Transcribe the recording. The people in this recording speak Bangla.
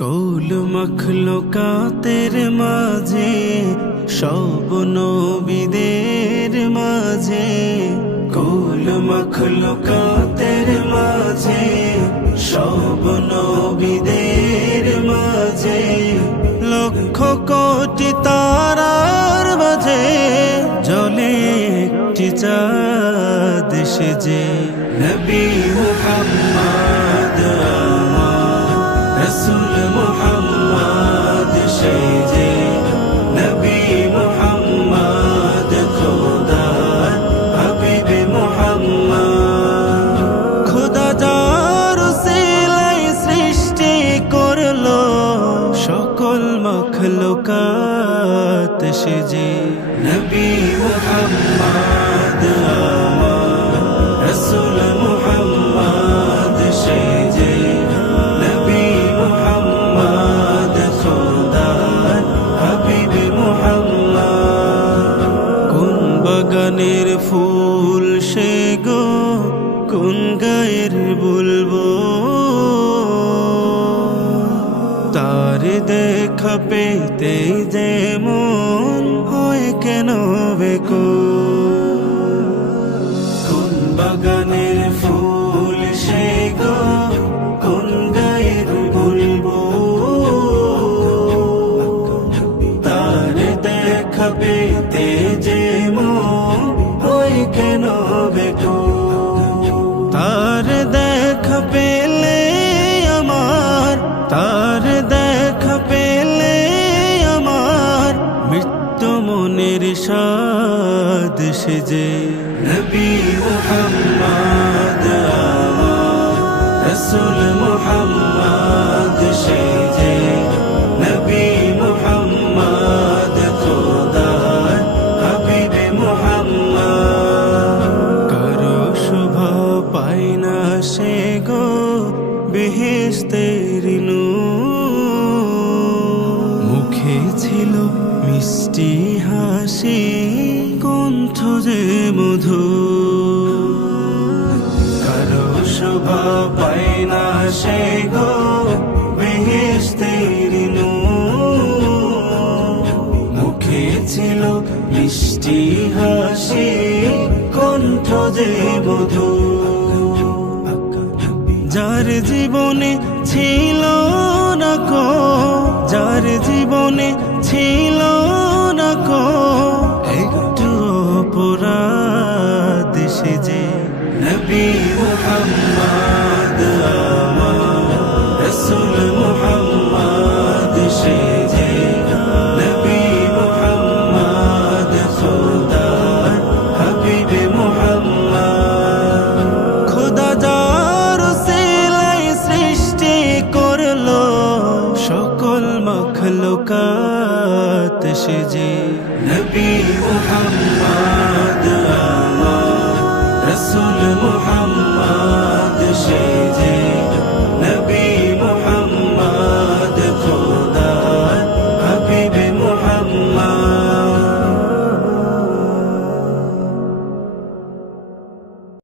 কৌল মখলুকাতের মাঝে সব নবীদের মাঝে, কৌল মখলুকাতের মাঝে সব নবীদের মাঝে, লক্ষ কোটি তারার মাঝে জ্বলে একটি চাঁদ সেজে। নবী মুহাম্মদ রসুল মুহাম্মদ সেজে, নবী মুহাম্মদ খোদার হাবিব মুহাম্মদ। খোদা যার উসিলাই সৃষ্টি করলো সকল মখলুকাত সেজে। নবী মুহাম্মদ রসুল মুহাম্মদ সেজে, নবী মুহাম্মদ খোদার হাবিব মুহাম্মদ। কোন বাগানের ফুল সে গো, কোন গায়ের বুলবো, তার দেখা পেতে যে মন হয় কেন বেকুল। কোন বাগানের ফুল সে গো, কোন গায়ের বুলবো, তার দেখা পেতে যে মন হয় কেন বেকুল। তার দেখা পেলে আমার, তার দেখা পেলে আমার মৃত্যু মনের সাদ সেজে। নবী মুহাম্মদ রসুল মুহাম্মদ সেজে, নবী মুহাম্মদ খোদার হাবিব মুহাম্মদ। কারো শোভা পায় না সে গো বেহেশতের নূর, মুখে ছিল মিষ্টি হাসি, কণ্ঠ যে মধুর। কারো শোভা পায় না সে গো বেহেশতের নূর, মুখে ছিল মিষ্টি হাসি, কণ্ঠ যে মধুর। যার জীবনে ছিল না কো, যার জীবনে ছিল না কো একটু অপরাধ সেজে। নবী মুহাম্মদ রসুল মুহাম্মদ সেজে, নবী মুহাম্মদ খোদার হাবিব মুহাম্মদ। খোদা যার উসিলাই সৃষ্টি করলো সকল মখলুকাত সেজে। নবী মুহাম্মদ রসুল মুহাম্মদ সেজে,